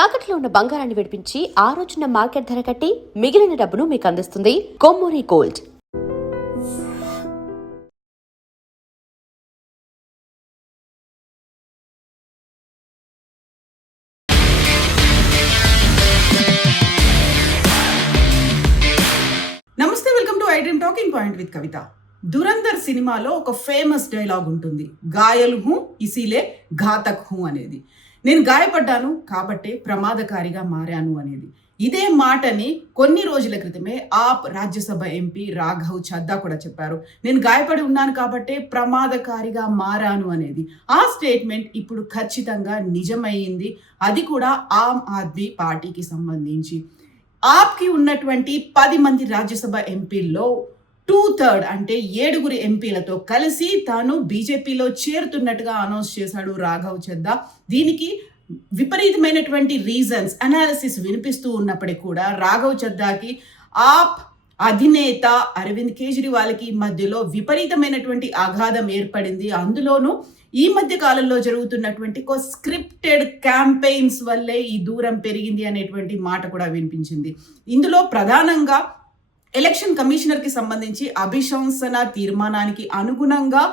తాకట్లో ఉన్న బంగారాన్ని విడిపించి ఆ రోజున మార్కెట్ ధర కట్టి మిగిలిన డబ్బును మీకు అందిస్తుంది కొమ్మూరి గోల్డ్. నమస్తే, welcome to iDream talking point with Kavitha. Dhurandhar సినిమాలో ఒక ఫేమస్ డైలాగ్ ఉంటుంది, గాయల్ హూ ఇసీలే ఘాతక్ హూ అనేది. నేను గాయపడ్డాను కాబట్టే ప్రమాదకారిగా మారాను అనేది. ఇదే మాటని కొన్ని రోజుల క్రితమే ఆప్ రాజ్యసభ ఎంపీ రాఘవ్ చద్దా కూడా చెప్పారు. నేను గాయపడి ఉన్నాను కాబట్టే ప్రమాదకారిగా మారాను అనేది. ఆ స్టేట్మెంట్ ఇప్పుడు ఖచ్చితంగా నిజమైంది. అది కూడా ఆమ్ ఆద్మీ పార్టీకి సంబంధించి. ఆప్కి ఉన్నటువంటి 10 మంది రాజ్యసభ ఎంపీల్లో 2/3 అంటే 7 ఎంపీలతో కలిసి తాను బీజేపీలో చేరుతున్నట్టుగా అనౌన్స్ చేశాడు రాఘవ్ చద్దా. దీనికి విపరీతమైనటువంటి రీజన్స్ అనాలిసిస్ వినిపిస్తూ ఉన్నప్పటికీ కూడా రాఘవ్ చద్దాకి ఆప్ అధినేత అరవింద్ కేజ్రీవాల్కి మధ్యలో విపరీతమైనటువంటి అగాధం ఏర్పడింది. అందులోనూ ఈ మధ్య కాలంలో జరుగుతున్నటువంటి స్క్రిప్టెడ్ క్యాంపెయిన్స్ వల్లే ఈ దూరం పెరిగింది అనేటువంటి మాట కూడా వినిపించింది. ఇందులో ప్రధానంగా ఎలక్షన్ కమిషనర్కి సంబంధించి అభిశంసన తీర్మానానికి అనుగుణంగా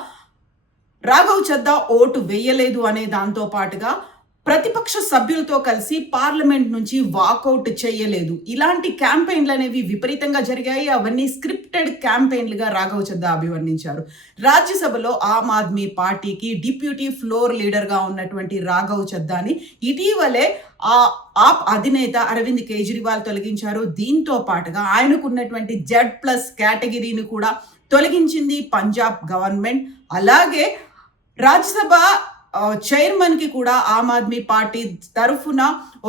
రాఘవ్ చద్దా ఓటు వేయలేదు అనే దాంతో పాటుగా ప్రతిపక్ష సభ్యులతో కలిసి పార్లమెంట్ నుంచి వాకౌట్ చేయలేదు. ఇలాంటి క్యాంపెయిన్లు అనేవి విపరీతంగా జరిగాయి. అవన్నీ స్క్రిప్టెడ్ క్యాంపెయిన్లుగా రాఘవ్ చద్దా అభివర్ణించారు. రాజ్యసభలో ఆమ్ ఆద్మీ పార్టీకి డిప్యూటీ ఫ్లోర్ లీడర్గా ఉన్నటువంటి రాఘవ్ చద్దాని ఇటీవలే ఆప్ అధినేత అరవింద్ కేజ్రీవాల్ తొలగించారు. దీంతో పాటుగా ఆయనకున్నటువంటి Z+ కేటగిరీని కూడా తొలగించింది పంజాబ్ గవర్నమెంట్. అలాగే రాజ్యసభ చైర్మన్ కి కూడా ఆమ్ ఆద్మీ పార్టీ తరఫున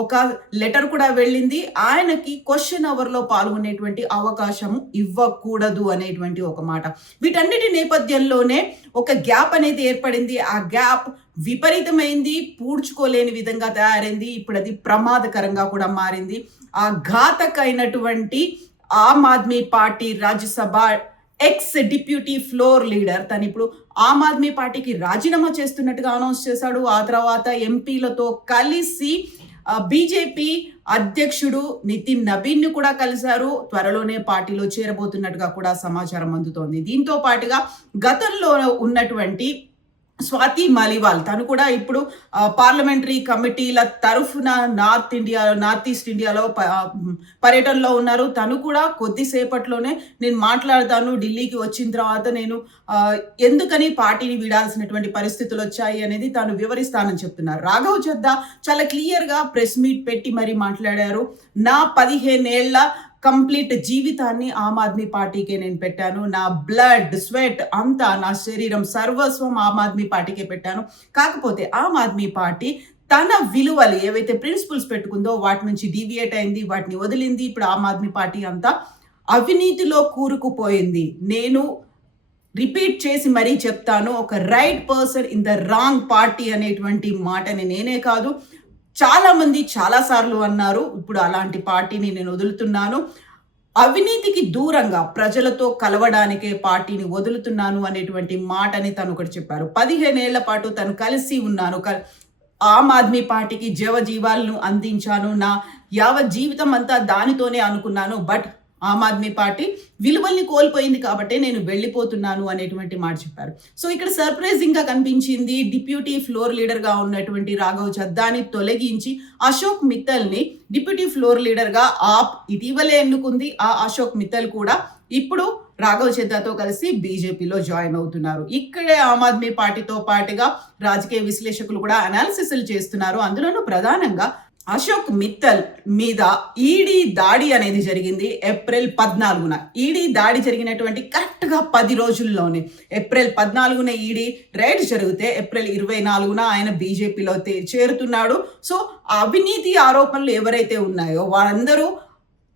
ఒక లెటర్ కూడా వెళ్ళింది. ఆయనకి క్వశ్చన్ అవర్ లో పాల్గొనేటువంటి అవకాశం ఇవ్వకూడదు అనేటువంటి ఒక మాట. వీటన్నిటి నేపథ్యంలోనే ఒక గ్యాప్ అనేది ఏర్పడింది. ఆ గ్యాప్ విపరీతమైంది, పూడ్చుకోలేని విధంగా తయారైంది. ఇప్పుడు అది ప్రమాదకరంగా కూడా మారింది. ఆ ఘాతకైనటువంటి Aam Aadmi Party Rajya Sabha ex deputy floor leader తను ఇప్పుడు ఆమ్ ఆద్మీ పార్టీకి రాజీనామా చేస్తున్నట్టుగా అనౌన్స్ చేశాడు. ఆ తర్వాత ఎంపీలతో కలిసి బీజేపీ అధ్యక్షుడు నితిన్ నబీన్ ని కూడా కలిశారు. త్వరలోనే పార్టీలో చేరబోతున్నట్టుగా కూడా సమాచారం అందుతోంది. దీంతో పాటుగా గతంలో ఉన్నటువంటి స్వాతి మాలివాల్ తను కూడా ఇప్పుడు పార్లమెంటరీ కమిటీల తరఫున నార్త్ ఈస్ట్ ఇండియాలో పర్యటనలో ఉన్నారు. తను కూడా కొద్దిసేపట్లోనే నేను మాట్లాడతాను, ఢిల్లీకి వచ్చిన తర్వాత నేను ఎందుకని పార్టీని వీడాల్సినటువంటి పరిస్థితులు వచ్చాయి అనేది తాను వివరిస్తానని చెప్తున్నారు. రాఘవ్ చద్దా చాలా క్లియర్గా ప్రెస్ మీట్ పెట్టి మరీ మాట్లాడారు. నా 15 ఏళ్ల కంప్లీట్ జీవితాన్ని ఆమ్ ఆద్మీ పార్టీకే నేను పెట్టాను. నా బ్లడ్ స్వెట్ అంతా, నా శరీరం సర్వస్వం ఆమ్ ఆద్మీ పార్టీకే పెట్టాను. కాకపోతే ఆమ్ ఆద్మీ పార్టీ తన విలువలు ఏవైతే ప్రిన్సిపల్స్ పెట్టుకుందో వాటి నుంచి డీవియేట్ అయింది, వాటిని వదిలింది. ఇప్పుడు ఆమ్ ఆద్మీ పార్టీ అంతా అవినీతిలో కూరుకుపోయింది. నేను రిపీట్ చేసి మరీ చెప్తాను, ఒక right person in the wrong party అనేటువంటి మాటని నేనే కాదు చాలా మంది చాలా సార్లు అన్నారు. ఇప్పుడు అలాంటి పార్టీని నేను వదులుతున్నాను, అవినీతికి దూరంగా ప్రజలతో కలవడానికే పార్టీని వదులుతున్నాను అనేటువంటి మాటని తను ఒకటి చెప్పారు. 15 ఏళ్ల పాటు తను కలిసి ఉన్నాను, ఆమ్ ఆద్మీ పార్టీకి జీవాలను అందించాను, నా యావత్ జీవితం అంతా దానితోనే అనుకున్నాను. బట్ ఆమ్ ఆద్మీ పార్టీ విలువల్ని కోల్పోయింది కాబట్టి నేను వెళ్ళిపోతున్నాను అనేటువంటి మాట చెప్పారు. సో ఇక్కడ సర్ప్రైజింగ్ గా కనిపించింది, డిప్యూటీ ఫ్లోర్ లీడర్ గా ఉన్నటువంటి రాఘవ్ చద్దాని తొలగించి అశోక్ మిత్తల్ని డిప్యూటీ ఫ్లోర్ లీడర్ గా ఆప్ ఇటీవలే ఎన్నుకుంది. ఆ అశోక్ మిత్తల్ కూడా ఇప్పుడు రాఘవ్ చద్దాతో కలిసి బీజేపీలో జాయిన్ అవుతున్నారు. ఇక్కడే ఆమ్ ఆద్మీ పార్టీతో పాటుగా రాజకీయ విశ్లేషకులు కూడా అనాలిసిస్లు చేస్తున్నారు. అందులోనూ ప్రధానంగా అశోక్ మిత్తల్ మీద ఈడీ దాడి అనేది జరిగింది ఏప్రిల్ 14న. ఈడీ దాడి జరిగినటువంటి కరెక్ట్గా 10 రోజుల్లోనే ఏప్రిల్ 14న ఈడీ రైడ్ జరిగితే ఏప్రిల్ 24న ఆయన బీజేపీలో చేరుతున్నాడు. సో అవినీతి ఆరోపణలు ఎవరైతే ఉన్నాయో వారందరూ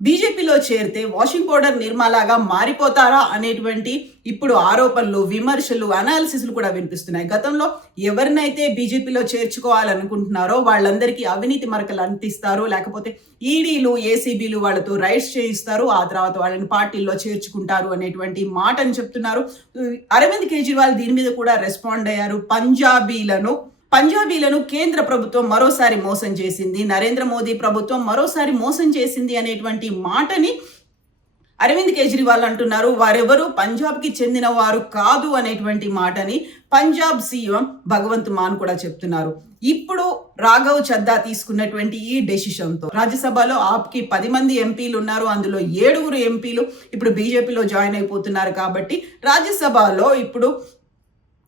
బీజేపీలో చేరితే వాషింగ్ పౌడర్ నిర్మాలాగా మారిపోతారా అనేటువంటి ఇప్పుడు ఆరోపణలు, విమర్శలు, అనాలిసిస్లు కూడా వినిపిస్తున్నాయి. గతంలో ఎవరినైతే బీజేపీలో చేర్చుకోవాలనుకుంటున్నారో వాళ్ళందరికీ అవినీతి మరకలు అంటిస్తారు, లేకపోతే ఈడీలు, ఏసీబీలు వాళ్ళతో రైడ్స్ చేయిస్తారు, ఆ తర్వాత వాళ్ళని పార్టీల్లో చేర్చుకుంటారు అనేటువంటి మాటని చెప్తున్నారు. అరవింద్ కేజ్రీవాల్ దీని మీద కూడా రెస్పాండ్ అయ్యారు. పంజాబీలను పంజాబీలను కేంద్ర ప్రభుత్వం మరోసారి మోసం చేసింది, నరేంద్ర మోదీ ప్రభుత్వం మరోసారి మోసం చేసింది అనేటువంటి మాటని అరవింద్ కేజ్రీవాల్ అంటున్నారు. వారెవరు పంజాబ్కి చెందిన వారు కాదు అనేటువంటి మాటని పంజాబ్ సీఎం భగవంత్ మాన్ కూడా చెప్తున్నారు. ఇప్పుడు రాఘవ్ చద్దా తీసుకున్నటువంటి ఈ డెసిషన్తో రాజ్యసభలో ఆప్కి 10 మంది ఎంపీలు ఉన్నారు, అందులో 7 ఎంపీలు ఇప్పుడు బీజేపీలో జాయిన్ అయిపోతున్నారు. కాబట్టి రాజ్యసభలో ఇప్పుడు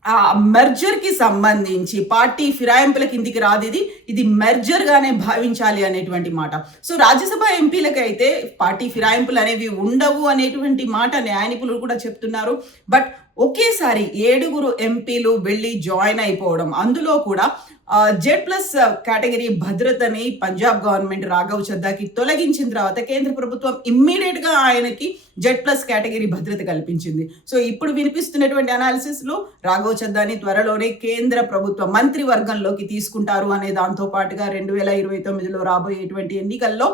ఆ మెర్జర్ కి సంబంధించి పార్టీ ఫిరాయింపుల కిందికి రాదు, ఇది మెర్జర్ గానే భావించాలి అనేటువంటి మాట. సో రాజ్యసభ ఎంపీలకైతే పార్టీ ఫిరాయింపులు అనేవి ఉండవు అనేటువంటి మాట న్యాయ నిపుణులు కూడా చెప్తున్నారు. బట్ ఒకేసారి 7 ఎంపీలు వెళ్ళి జాయిన్ అయిపోవడం, అందులో కూడా Z+ కేటగిరీ భద్రతని పంజాబ్ గవర్నమెంట్ రాఘవ్ చద్దాకి తొలగించిన తర్వాత కేంద్ర ప్రభుత్వం ఇమ్మీడియట్ గా ఆయనకి Z+ కేటగిరీ భద్రత కల్పించింది. సో ఇప్పుడు వినిపిస్తున్నటువంటి అనాలిసిస్ లో రాఘవ్ చద్దాని త్వరలోనే కేంద్ర ప్రభుత్వ మంత్రివర్గంలోకి తీసుకుంటారు అనే దాంతో పాటుగా 2029లో రాబోయేటువంటి ఎన్నికల్లో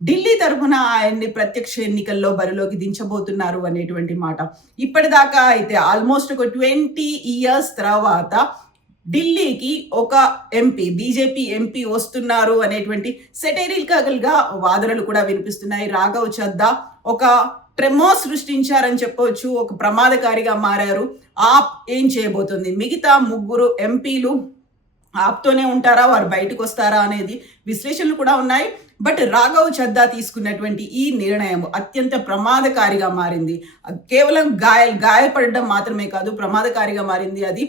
ఢిల్లీ తరఫున ఆయన్ని ప్రత్యక్ష ఎన్నికల్లో బరిలోకి దించబోతున్నారు అనేటువంటి మాట. ఇప్పటిదాకా అయితే ఆల్మోస్ట్ ఒక 20 years తర్వాత ఢిల్లీకి ఒక ఎంపీ, బీజేపీ ఎంపీ వస్తున్నారు అనేటువంటి సెటైరికల్ గా వాదనలు కూడా వినిపిస్తున్నాయి. రాఘవ్ చద్దా ఒక ట్రెమో సృష్టించారని చెప్పవచ్చు, ఒక ప్రమాదకారిగా మారారు. ఆప్ ఏం చేయబోతుంది, మిగతా 3 ఎంపీలు ఆప్తోనే ఉంటారా, వారు బయటకు వస్తారా అనేది విశ్లేషణలు కూడా ఉన్నాయి. బట్ రాఘవ్ చద్దా తీసుకున్నటువంటి ఈ నిర్ణయం అత్యంత ప్రమాదకారిగా మారింది. కేవలం గాయపడడం మాత్రమే కాదు, ప్రమాదకారిగా మారింది. అది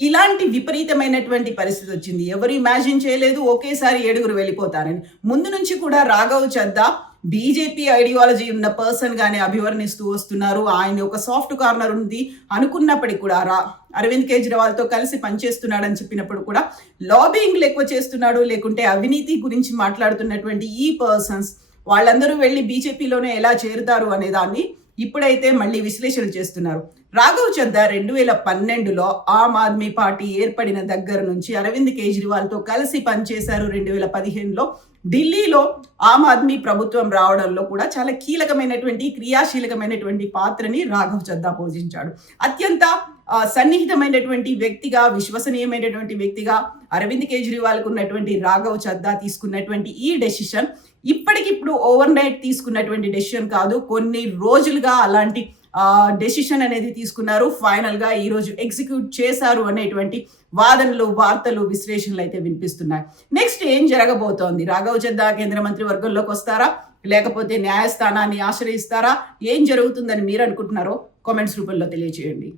ఇలాంటి విపరీతమైనటువంటి పరిస్థితి వచ్చింది, ఎవరు ఇమాజిన్ చేయలేదు ఒకేసారి 7 వెళ్ళిపోతారని. ముందు నుంచి కూడా రాఘవ్ చద్దా బీజేపీ ఐడియాలజీ ఉన్న పర్సన్ గానే అభివర్ణిస్తూ వస్తున్నారు. ఆయన ఒక సాఫ్ట్ కార్నర్ ఉంది అనుకున్నప్పటికీ కూడా అరవింద్ కేజ్రీవాల్తో కలిసి పనిచేస్తున్నాడని చెప్పినప్పుడు కూడా లాబింగ్లు ఎక్కువ చేస్తున్నాడు, లేకుంటే అవినీతి గురించి మాట్లాడుతున్నటువంటి ఈ పర్సన్స్ వాళ్ళందరూ వెళ్ళి బీజేపీలోనే ఎలా చేరుతారు అనే దాన్ని ఇప్పుడైతే మళ్ళీ విశ్లేషణలు చేస్తున్నారు. రాఘవ్ చద్దా 2012లో ఆమ్ ఆద్మీ పార్టీ ఏర్పడిన దగ్గర నుంచి అరవింద్ కేజ్రీవాల్తో కలిసి పనిచేశారు. 2015లో ఢిల్లీలో ఆమ్ ఆద్మీ ప్రభుత్వం రావడంలో కూడా చాలా కీలకమైనటువంటి క్రియాశీలకమైనటువంటి పాత్రని రాఘవ్ చద్దా పోషించాడు. అత్యంత సన్నిహితమైనటువంటి వ్యక్తిగా, విశ్వసనీయమైనటువంటి వ్యక్తిగా అరవింద్ కేజ్రీవాల్కు ఉన్నటువంటి రాఘవ్ చద్దా తీసుకున్నటువంటి ఈ డెసిషన్ ఇప్పటికిప్పుడు ఓవర్ నైట్ తీసుకున్నటువంటి డెసిషన్ కాదు, కొన్ని రోజులుగా అలాంటి డెసిషన్ అనేది తీసుకున్నారు. ఫైనల్ గా ఈ రోజు ఎగ్జిక్యూట్ చేశారు అనేటువంటి వాదనలు, వార్తలు, విశ్లేషణలు అయితే వినిపిస్తున్నాయి. నెక్స్ట్ ఏం జరగబోతోంది, రాఘవ్ చద్దా కేంద్ర మంత్రి వర్గంలోకి వస్తారా, లేకపోతే న్యాయస్థానాన్ని ఆశ్రయిస్తారా, ఏం జరుగుతుందని మీరు అనుకుంటున్నారో కామెంట్స్ రూపంలో తెలియజేయండి.